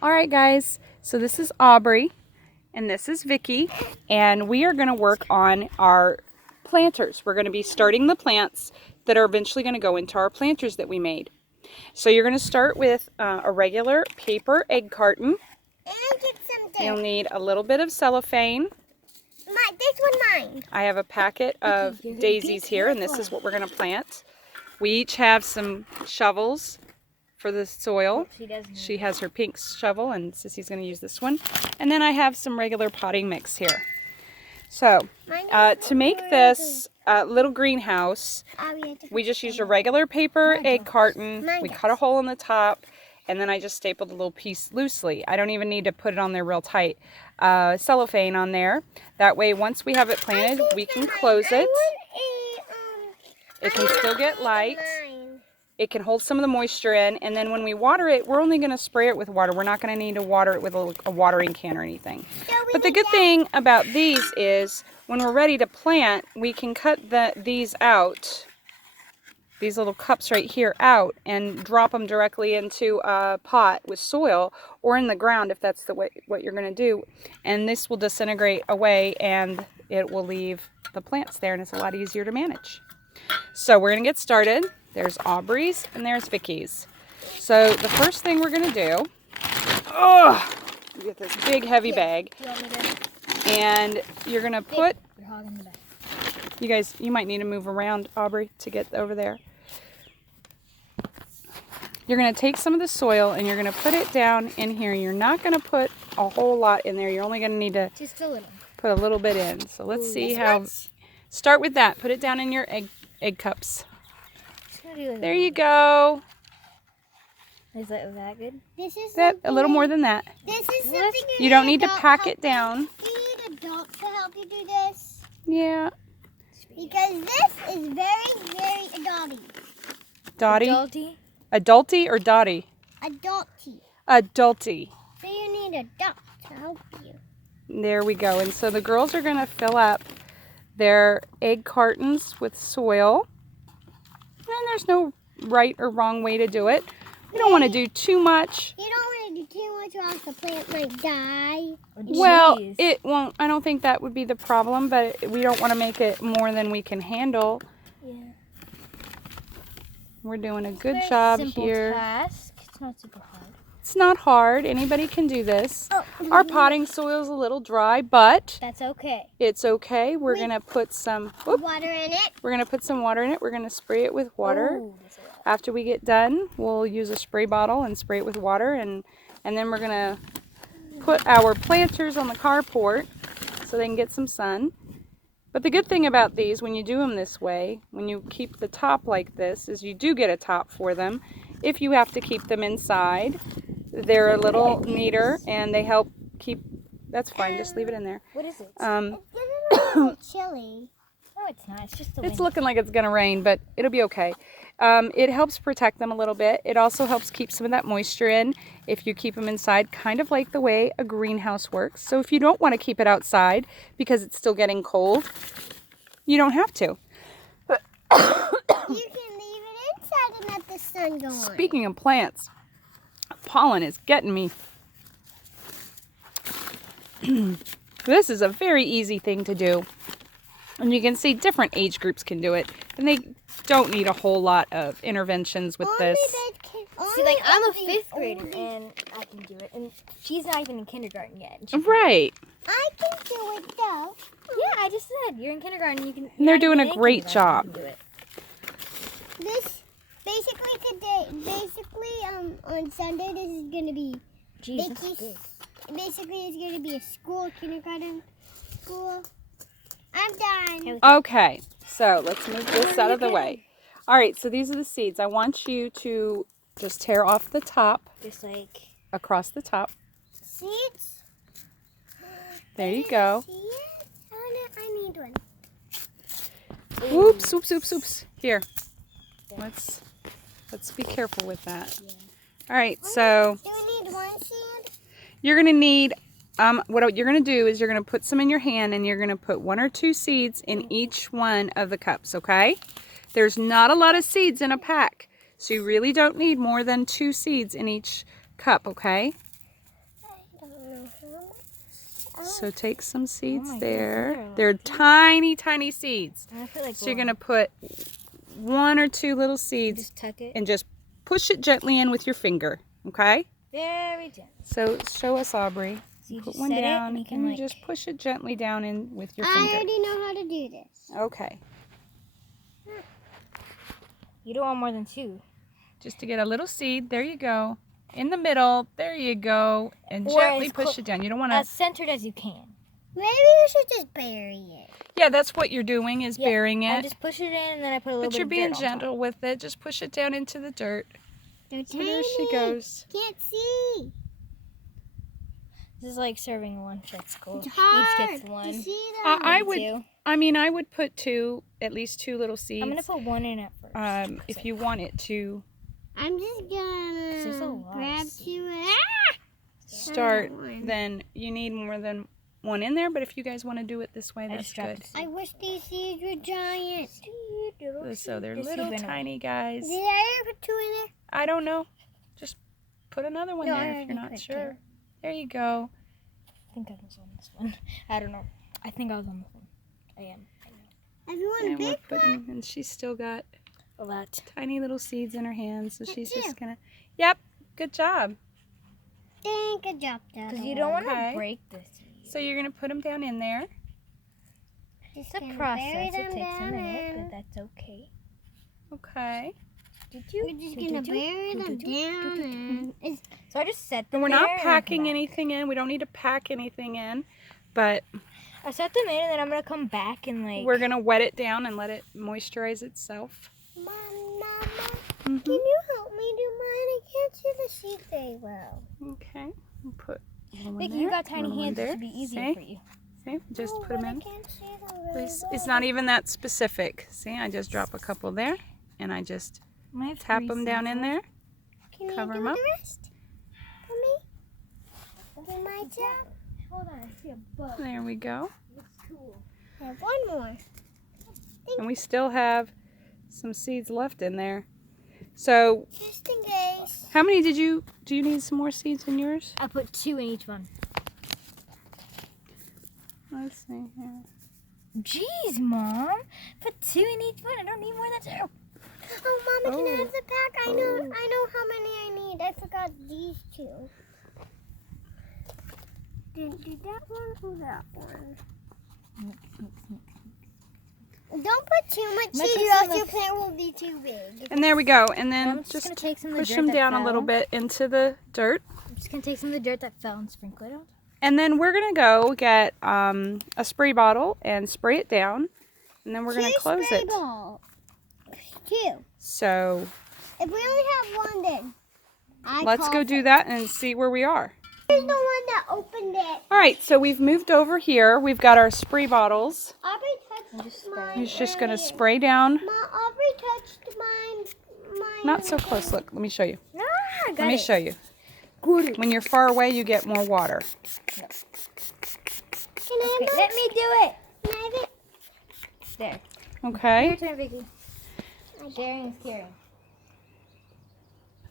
All right, guys, so this is Aubrey and this is Vicky, and we are going to work on our planters. We're going to be starting the plants that are eventually going to go into our planters that we made. So you're going to start with a regular paper egg carton. And get some dirt. You'll need a little bit of cellophane. This one's mine. I have a packet of daisies here, and this is what we're going to plant. We each have some shovels for the soil. She has her pink shovel, and Sissy's going to use this one. And then I have some regular potting mix here. So, to make this little greenhouse, we just used a regular paper egg carton. We cut a hole in the top, and then I just stapled a little piece loosely. I don't even need to put it on there real tight. Cellophane on there. That way, once we have it planted, we can close it. It can still get light. It can hold some of the moisture in, and then when we water it, we're only going to spray it with water. We're not going to need to water it with a watering can or anything. But the good thing about these is when we're ready to plant, we can cut these out, these little cups right here out, and drop them directly into a pot with soil or in the ground if that's what you're going to do. And this will disintegrate away and it will leave the plants there, and it's a lot easier to manage. So we're going to get started. There's Aubrey's and there's Vicky's. So the first thing we're going to do, you get this big heavy bag, and you're going to put, you guys, you might need to move around, Aubrey, to get over there. You're going to take some of the soil and you're going to put it down in here. You're not going to put a whole lot in there. You're only going to need to just a little. Put a little bit in. So let's see how, start with that. Put it down in your egg cups. There you go. Is that good? This is that a little more than that. This is something you don't need to pack it down. You need adults to help you do this. Yeah. Because this is very, very adulty. Dotty? Adulty? Adulty or dotty? Adulty. Adulty. So you need adults to help you. There we go. And so the girls are going to fill up their egg cartons with soil. And there's no right or wrong way to do it. You don't want to do too much. You don't want to do too much or else the plant might die. Well, it won't. I don't think that would be the problem, but we don't want to make it more than we can handle. Yeah. We're doing a good job here. Task. It's not super hard. It's not hard. Anybody can do this. Our potting soil is a little dry, but that's okay. It's okay. We're going to put some water in it. We're going to put some water in it. We're going to spray it with water. After we get done, we'll use a spray bottle and spray it with water, and then we're going to put our planters on the carport so they can get some sun. But the good thing about these, when you do them this way, when you keep the top like this, is you do get a top for them. If you have to keep them inside, they're a little neater, and they help keep, that's fine, just leave it in there. What is it? It's getting a little chilly. No, it's not. It's just the wind. It's looking like it's going to rain, but it'll be okay. It helps protect them a little bit. It also helps keep some of that moisture in if you keep them inside, kind of like the way a greenhouse works. So if you don't want to keep it outside because it's still getting cold, you don't have to. You can leave it inside and let the sun go on. Speaking of plants, pollen is getting me. This is a very easy thing to do. And you can see different age groups can do it. And they don't need a whole lot of interventions with this. See, like, I'm a 5th grader and I can do it. And she's not even in kindergarten yet. Right. I can do it though. Yeah, I just said you're in kindergarten. You can. And they're doing a great job. This basically today. On Sunday this is gonna be Vicky's. Basically, it's gonna be a school, kindergarten school. I'm done. Okay, so let's move this out of the way. All right, so these are the seeds. I want you to just tear off the top. Just like across the top. Seeds. There you go. I need one. Oops, oops, oops, oops. Here. Let's be careful with that. Yeah. All right, so do we need one seed? You're going to need, what you're going to do is you're going to put some in your hand and you're going to put 1 or 2 seeds in each one of the cups, okay? There's not a lot of seeds in a pack, so you really don't need more than 2 seeds in each cup, okay? So take some seeds my there. goodness, They're tiny, tiny seeds. I feel like So you're going to put 1 or 2 little seeds just tuck it and just push it gently in with your finger. Okay? very gently. So show us, Aubrey. So you Put just one set down it and you can and like you just push it gently down in with your I finger. already know how to do this. Okay. you don't want more than 2. Just to get a little seed. There you go. In the middle. There you go. And Or gently as push it down. You don't want to... as centered as you can. Maybe you should just bury it. Yeah, that's what you're doing is Yeah, burying I it. just push it in and then I put a little But bit you're of being dirt on top. gentle with it. Just push it down into the dirt. They're So tiny. there she goes. Can't see. This is like serving lunch at school. It's hard Each gets to 1. see I them. would. 2. I would put 2, at least 2 little seeds. I'm gonna put 1 in at first. If you want it to I'm just there's a gonna lot of grab seeds. 2. start, one. then you need more than 1 in there. But if you guys want to do it this way, I that's just dropped good. a I wish these seeds were giant. So they're Just little even- tiny guys. Did I ever put 2 in there? I don't know. Just put another one No, I there if already you're not put sure. 2. There you go. I think I was on this one. I don't know. I think I was on this one. I am. If you want a And we're big one, putting, and she's still got A lot. tiny little seeds in her hands, so she's too. just gonna. Yep, good job. then good job, Dad. Because you don't want to Okay. break this. So you're gonna put them down in there. It's a process. It takes a minute, but that's okay. Okay. Did We're just gonna bury them down and it's So I just set them And we're there not and packing come back. anything in. We don't need to pack anything in, but I set them in and then I'm gonna come back and like. we're gonna wet it down and let it moisturize itself. Mama, Mhm. can you help me do mine? I can't see the seed very well. Okay. We'll put a little one Vicky, there, you got a tiny little one hands. It there. should be easier See? for you. See? Just Oh, put them but I in. can't see them very It's not even that specific. See, I just drop a couple there, and I just I have tap 3 them down in seeds there. Can cover you 'em do up. the rest for me? Do my job? Hold on, I see a bug. There we go. Looks cool. I have one more. And we still have some seeds left in there. So, Just in case. how many do you need some more seeds in yours? I put 2 in each one. Let's see here. Jeez, Mom. Put 2 in each one. I don't need more than 2. Oh, Mama, can I Oh. have the pack? I know how many I need. I forgot these 2. Did that one or that one? Don't put too much Let's seed or put else some your of- plant will be too big. And there we go. And then I'm just just gonna take some of the push dirt them that down a little fell. bit into the dirt. I'm just gonna take some of the dirt that fell and sprinkle it on. And then we're going to go get a spray bottle and spray it down. And then we're going to close spray it. balls. 2. So If we only have one, then let's go do that and see where we are. Here's the one that opened it. All right, so we've moved over here. We've got our spray bottles. Aubrey touched mine. He's just going to earlier. spray down. Ma, Aubrey touched mine. Not so close. Look, let me show you. Ah, I got Let me it. show you. When you're far away, you get more water. Can I Okay, have let me do it. Can I have it? There. Okay? Your turn, Vicky. Sharing is caring.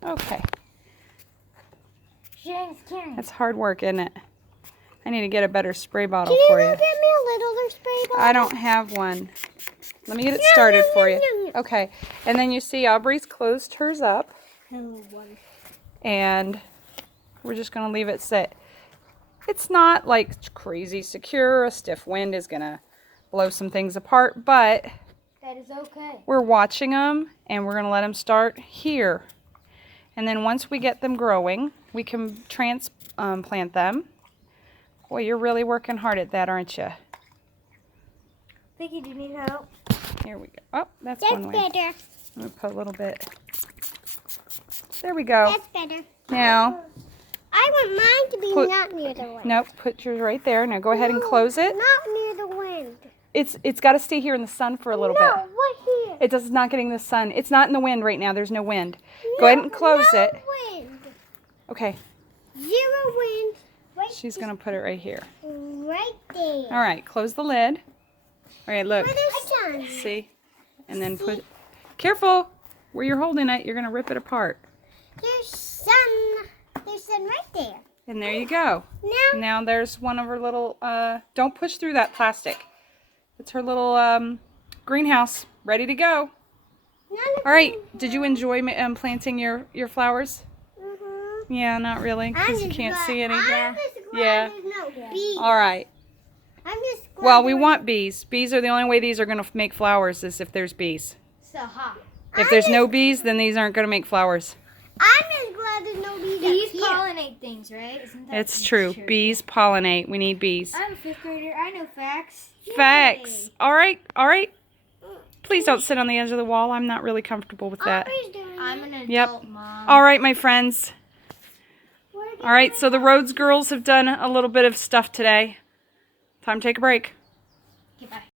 Okay. Sharing is caring. That's hard work, isn't it? I need to get a better spray bottle Can you for go you. get me a littler spray bottle? I don't have one. Let me get it started for you. Okay. And then you see Aubrey's closed hers up. Hello, water. And we're just going to leave it sit. It's not like crazy secure. A stiff wind is going to blow some things apart, but That is okay. we're watching them and we're going to let them start here. And then once we get them growing, we can transplant them. Boy, you're really working hard at that, aren't you? Vicky, do you need help? Here we go. Oh, that's That's one way. better. Let me put a little bit. There we go. That's better. Now, I want mine to be Put- not near the wind. nope, put yours right there. Now go ahead and close it. Not near the wind. It's got to stay here in the sun for a little no, bit. what here? It does not getting the sun. It's not in the wind right now. There's no wind. Go ahead and close no it. Wind. Okay, 0 wind. Right, she's going to put it right here. right there. All right, close the lid. All right, look. Where there's sun. See? And then put... Careful! Where you're holding it, you're going to rip it apart. There's sun. There's sun right there. And there you go. Now there's one of her little, don't push through that plastic. It's her little greenhouse ready to go. All right, did you enjoy planting your flowers? Yeah, not really, because you can't see any. Yeah. All right. Well, we want bees. Bees are the only way these are going to make flowers is if there's bees. So hot. If there's no bees, then these aren't going to make flowers. I'm just glad there's no bees. Bees pollinate things, right? Isn't that It's true. Bees pollinate. We need bees. I'm a 5th grader. I know facts. Facts. Yay. All right. All right. Please don't sit on the edge of the wall. I'm not really comfortable with that. I'm an adult Yep. mom. All right, my friends. All right, so the Rhodes girls have done a little bit of stuff today. Time to take a break. Okay, bye.